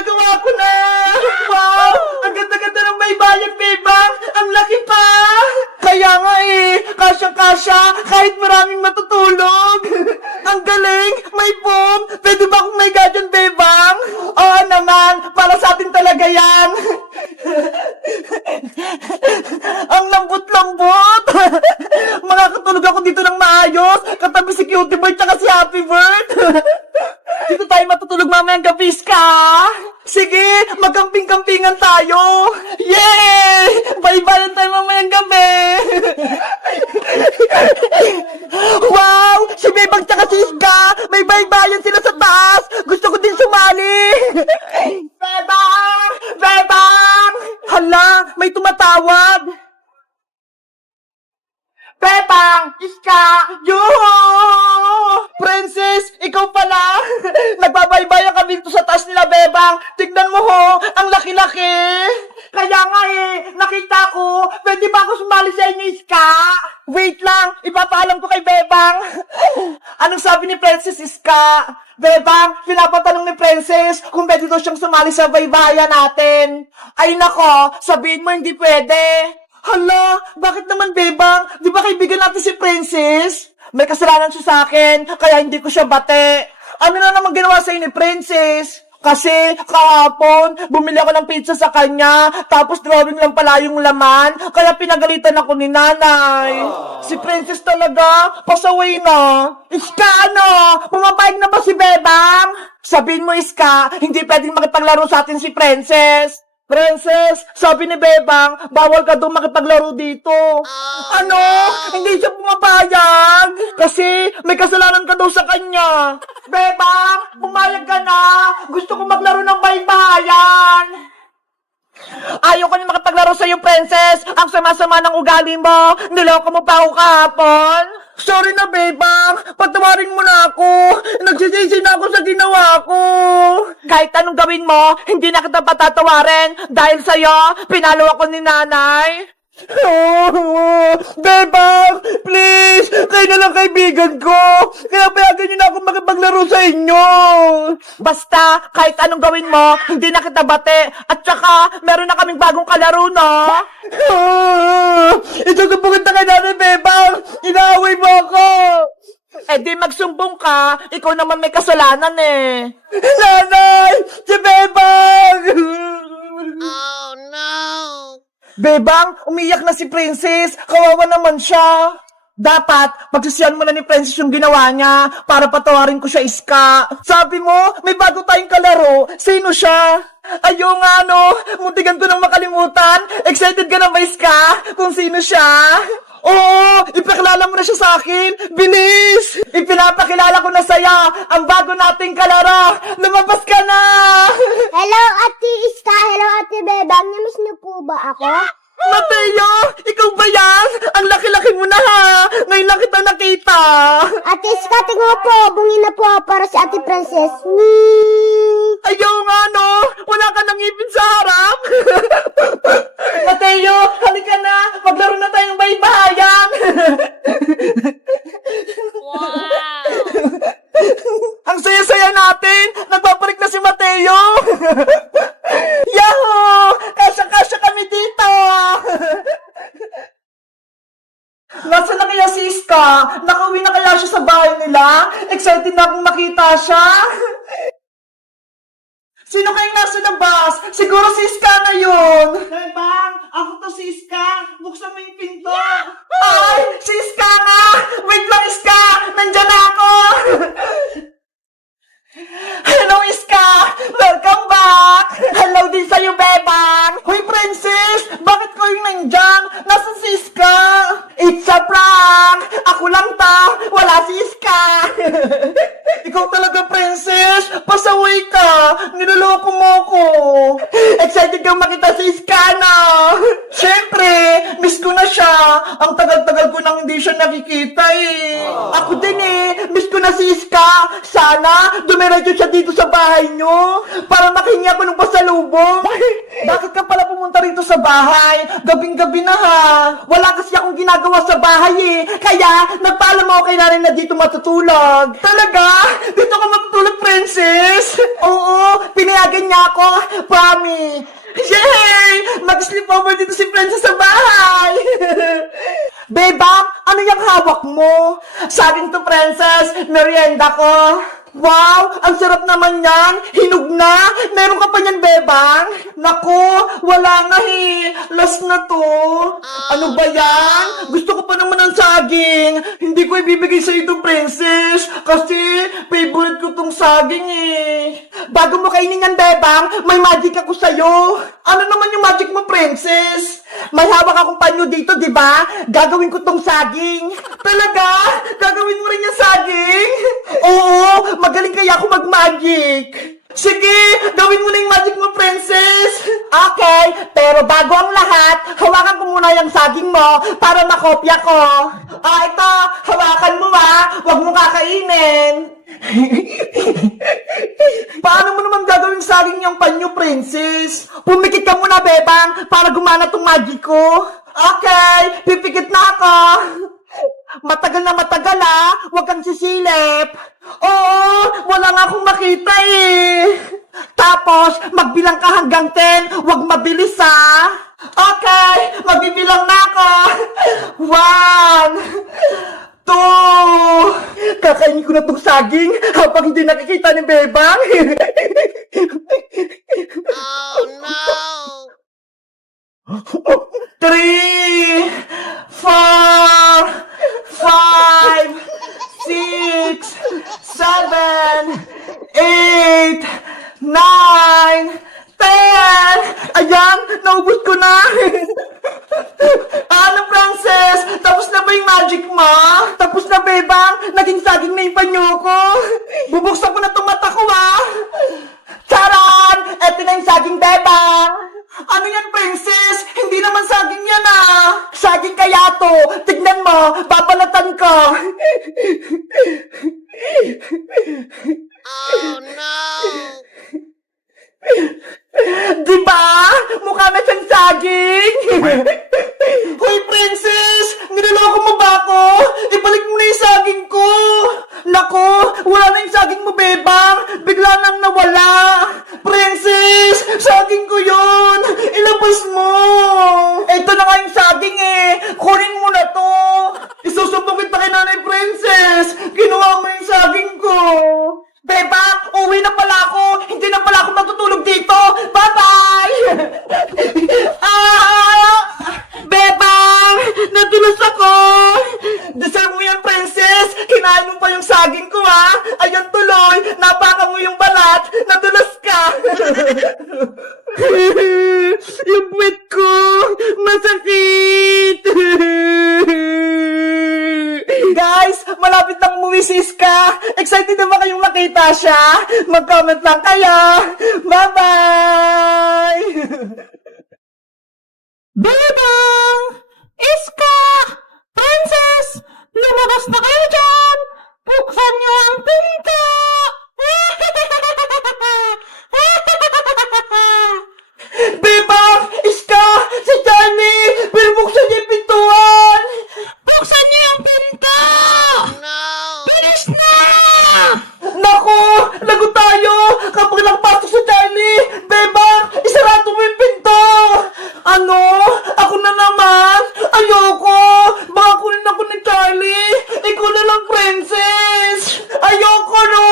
Nagawa ko na! Wow! Ang ganda-ganda ng baybayin, Bebang! Ang laki pa! Kaya nga kasyang-kasya kahit maraming matutulog! Ang galing! May boom! Pwede ba akong may gadyan, Bebang? Oo naman! Para sa atin talaga yan! Ang lambot-lambot! Makakatulog ako dito ng maayos! Katabi si Cutie Bird tsaka si Happy Bird! Dito tayo matutulog mamayang gabi, Ska! Sige, magkamping-kampingan tayo! Yay! Bye-bye tayo mamayang gabi! Wow! Si Bebang tsaka si Ska! May bye-bye sila sa taas! Gusto ko din sumali! Bebang! Bebang! Hala, may tumatawag! Bebang! Iska! Yuhu! Princess, ikaw pala! Nagbabaybayan kami dito sa taas nila, Bebang! Tignan mo ho! Ang laki-laki! Kaya nga nakita ko! Pwede ba ako sumali sa inyo, Iska? Wait lang! Ipapaalam ko kay Bebang! Anong sabi ni Princess, Iska? Bebang, pinapatanong ni Princess kung pwede daw siyang sumali sa baybayan natin. Ay nako, sabihin mo hindi pwede. Hala, bakit naman, Bebang? Di ba kaibigan natin si Princess? May kasalanan siya sa akin, kaya hindi ko siya bate. Ano na naman ginawa sa ni Princess? Kasi kahapon, bumili ako ng pizza sa kanya, tapos drawing lang pala yung laman, kaya pinagalitan ako ni nanay. Si Princess talaga, pasaway na. Iska, ano? Pumapayag na ba si Bebang? Sabihin mo, Iska, hindi pwedeng makipaglaro sa atin si Princess. Princess, sabi ni Bebang, bawal ka daw makipaglaro dito. Ano? Hindi siya pumapayag? Kasi may kasalanan ka daw sa kanya. Bebang, pumayag ka na. Gusto ko maglaro ng baybayan. Ayaw ko na makipaglaro sa'yo, Princess. Ang sama-sama ng ugali mo. Niloko mo pa ako kahapon. Sorry na, Bebang. Patawarin mo na ako. Nagsisisi na ako sa ginawa ko. Kahit anong gawin mo, hindi na kita patatawarin. Dahil sa'yo, pinalo ako ni nanay. Bebang, please, kayo na lang kaibigan ko. Kaya payagan niyo na ako makipaglaro sa inyo. Basta, kahit anong gawin mo, hindi na kita bate. At saka, meron na kaming bagong kalaro, no? Isusumbungin na kay nanay, Bebang. Inaaway mo ako. Eh di magsumbong ka, ikaw naman may kasalanan eh. Nanay, si Bebang! Oh no! Bebang, umiyak na si Princess. Kawawa naman siya. Dapat, pagsisiyan mo na ni Princess yung ginawa niya para patawarin ko siya, Iska. Sabi mo, may bago tayong kalaro. Sino siya? Ayaw nga, no? Muntikan ko nang makalimutan. Excited ka na ba, Iska? Kung sino siya? Oo, ipakilala mo na siya sa akin. Bilis! Ipinapakilala ko na sa'yo ang bago nating kalaro. Lumabas ka na! Hello, Ate Iska! Hello, Ate Bebang! Namiss niyo po ba ako? Mateo! Ikaw ba yan? Ang laki-laki mo na ha! Ngayon lang kita nakita! Ate Iska, tingnan mo po! Bungin na po ako para si Ate Princess. Ayaw nga no! Wala ka nang ngipin sa harap! Mateo! Halika na! Maglaro na tayong baybayan! Wow! Ang saya-saya natin! Nagpaparik na si Mateo! Yahoo! Kasya-kasya kami dito! Nasaan na kaya si Iska? Nakauwi na kaya siya sa bahay nila? Excited na akong makita siya! Sino kayong nasa labas? Siguro si Iska na yun! Bebang! Ako to si Iska! Buksan mo yung pinto! Ay! Si Iska nga! Wait lang, Iska! Nandyan na ako! Hello, Iska! Welcome back! Hello din sa'yo, Bebang! Hoy, Princess! Bakit ko yung nandyan? Nasaan si Iska? It's a prank! Ako lang ta! Wala si Iska! Ikaw talaga, Princess! Pasaway ka! Niloloko mo ko! Excited kang makita si Iska na! Siyempre! Miss ko na siya! Ang tagal-tagal ko nang hindi siya nakikita eh! Ako din eh! Miss ko na si Iska! Sana dumiretso siya dito sa bahay nyo para makingi ako ng pasalubong! Bakit ka pala pumunta rito sa bahay? Gabing-gabi na ha! Wala kasi akong ginagawa sa bahay eh! Kaya nagpaalam ako kay nanay na dito matutulog! Talaga? Dito ka matutulog, Princess? Oo! Pinayagan Bibigyan niya ako. Promise. Yay! Mag-sleepover dito si Princess sa bahay. Bebang, ano yung hawak mo? Saging to, Princess. Merienda ko. Wow! Ang sarap naman yan! Hinog na! Meron ka pa niyan, Bebang? Naku! Wala nga eh! Last na to! Ano ba yan? Gusto ko pa naman ng saging! Hindi ko ibibigay sa ito, Princess! Kasi favorite ko tong saging eh! Bago mo kainin yan, Bebang, may magic ako sa'yo! Ano naman yung magic mo, Princess? May hawak akong panyo dito, di ba? Gagawin ko tong saging! Talaga? Gagawin mo rin yung saging? Oo! Magaling kaya ako mag-magic. Sige, gawin mo na yung magic mo, Princess. Okay, pero bago ang lahat, hawakan ko muna yung saging mo para makopya ko. Ito, hawakan mo huwag mo kakainin. Paano mo naman gagawin saging yung panyo, Princess? Pumikit ka muna, Bebang, para gumana tong magic ko. Okay, pipikit na ako. Matagal na matagal huwag kang sisilip. Oo, wala nga akong makita eh. Tapos, magbilang ka hanggang 10, huwag mabilis Okay, magbibilang na ako. 1, 2, kakainin ko na itong saging habang hindi nakikita ni Bebang. Oh no! 3, 4, 5, 6, 7, 8, 9, 10! Ayan, naubos ko na! Ano, Princess? Tapos na ba yung magic mo? Tapos na, Bebang? Naging saging na yung panyo ko? Bubuksan ko na itong mata ko, Charan! Eto na yung saging, Bebang! Ano yan, Princess? Hindi naman saging yan, Saging kaya to. Tignan mo, babalatan ko. Oh no! Diba? Mukha na siyang saging. Hoy, Princess! Niloloko mo ba ako? Ibalik mo na yung saging ko. Nako, wala na yung saging mo, Bebang. Bigla nang nawala. Princess, saging ko yun. Ilabas mo. Ito na nga yung saging Kunin mo na to. Isusumbong kita kay Nanay Princess. Ginawa mo yung saging ko. Bebang, uwi na pala ako. Hindi na pala ako matutulog dito. Bye-bye! Bebang! Natulos ako! Deserve mo yan, Princess! Kinain mo pa yung saging ko, Ayan tuloy! Napaka mo yung balat! Natulos ka! Yung puwet ko! Masakit! Guys, malapit nang umuwi si Iska. Excited na ba kayong makita siya? Mag-comment lang kayo. Bye-bye! Bebang! Iska! Princess! Lumabas na kayo dyan! Buksan niyo ang pinto! Bebang! Iska! Si Johnny! Binubuksan niya yung pintuan! Buksan niyo yung pinto! No! Bilis na! Naku! Lago tayo! Kapag nagpasok si Charlie! Bebang! Isarado mo yung pinto! Ano? Ako na naman? Ayoko! Baka kunin ako ni Charlie! Ikaw na lang, Princess! Ayoko, no!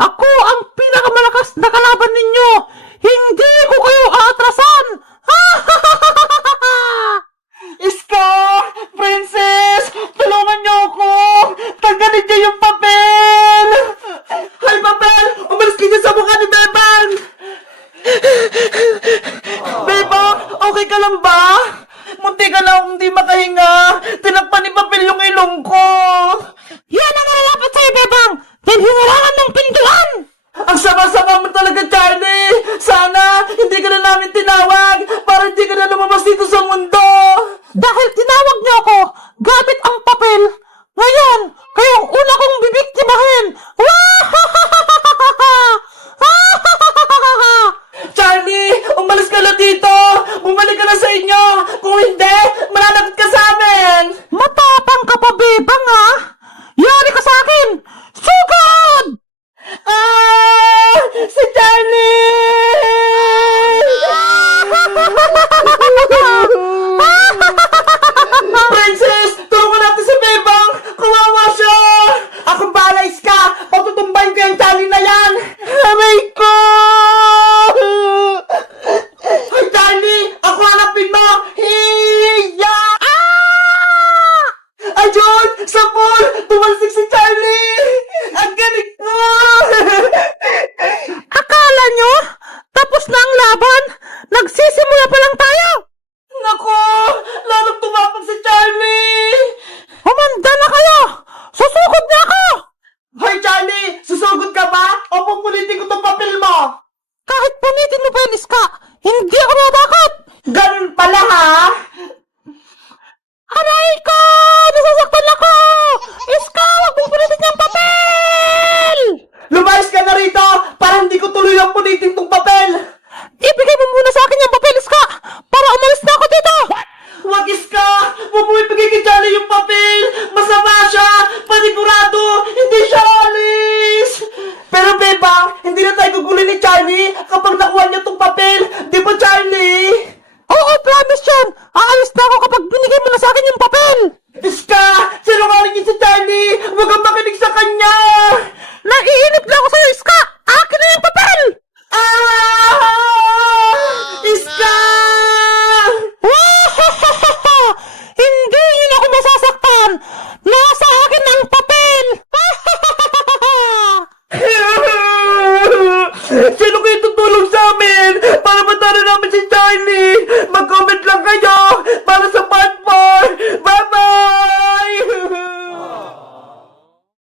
Ako ang pinakamalakas na kalaban ninyo! Hindi ko kayo aatrasan! Iska! Princess! Tulungan niyo ako! Tanggalin niyo yung papel! Hay, papel! Umalis ka dyan sa mukha ni Bebang! Bebang, okay ka lang ba? Munti ka na akong di makahinga. Tinakpan ni papel yung ilong ko. Yan ang nalalapat sa'yo, Bebang! Dahil hinarangan mong pintuan! Ang sama-sama mo talaga, Charlie! Sana hindi ka na namin tinawag para hindi ka na lumabas dito sa mundo! Dahil tinawag niyo ako gamit ang papel, ngayon, kayo ang una kong bibiktimahin! Charlie! Umalis ka na dito! Bumalik ka na sa inyo! Kung hindi, mananagot ka sa amin!